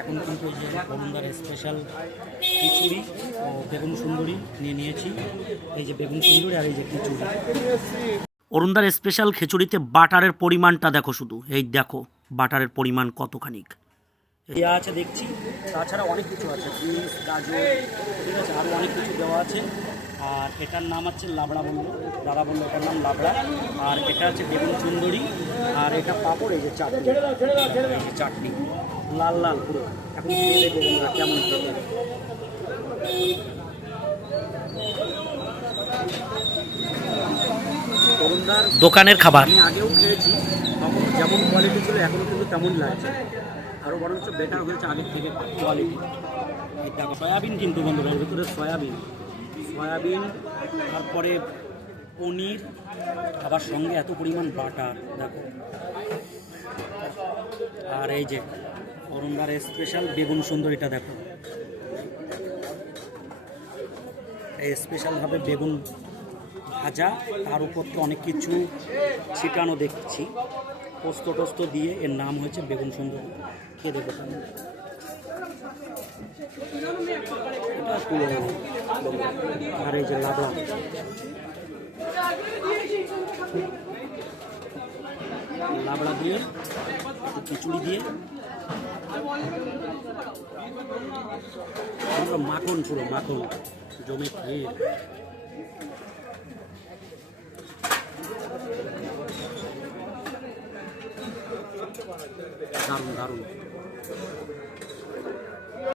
এখন কিন্তু এই যে বরুণদার স্পেশাল খিচুড়ি ও বেগুন সুন্দরী নিয়ে নিয়েছি। এই যে বেগুন সুন্দরী আর এই যে খিচুড়ি। অরুণদার স্পেশাল খিচুড়িতে বাটারের পরিমাণটা দেখো শুধু। এই দেখো বাটারের পরিমাণ কতখানিক। দেওয়া আছে দেখছি। তাছাড়া অনেক কিছু আছে বিনস গাজর ঠিক আছে আরও অনেক কিছু দেওয়া আছে। আর এটার নাম হচ্ছে লাবড়া বলল দাদা বলল এটার নাম লাবড়া। আর এটা হচ্ছে বেগুন সুন্দরী আর এটা পাপড় এই যে চাটনি। এই যে চাটনি লাল লাল পুরো। এখন কেমন দোকানের খাবার। আমি আগেও খেয়েছি। যেমন কোয়ালিটি ছিল এখনও কিন্তু তেমনই লাগছে। আরও বরঞ্চ বেটার হয়েছে আগের থেকে কোয়ালিটি দেখো, সয়াবিন কিন্তু বন্ধুরা, এর ভিতরে সয়াবিন। সয়াবিন, তারপরে পনির, আবার সঙ্গে এত পরিমাণ বাটার দেখো। আর এই যে, অরুণদার স্পেশাল বেগুন সুন্দরীটা দেখো। এই স্পেশালভাবে বেগুন ভাজা, তার উপর তো অনেক কিছু ছিটানো দেখছি। পোস্ত টোস্ত দিয়ে এর নাম হয়েছে বেগুন সুন্দর। খেয়ে নেব। আর এই যে লাবড়া। লাবড়া দিয়ে একটু খিচুড়ি দিয়ে। মাখন, পুরো মাখন। জমে খেয়ে। দারুণ দারুণ।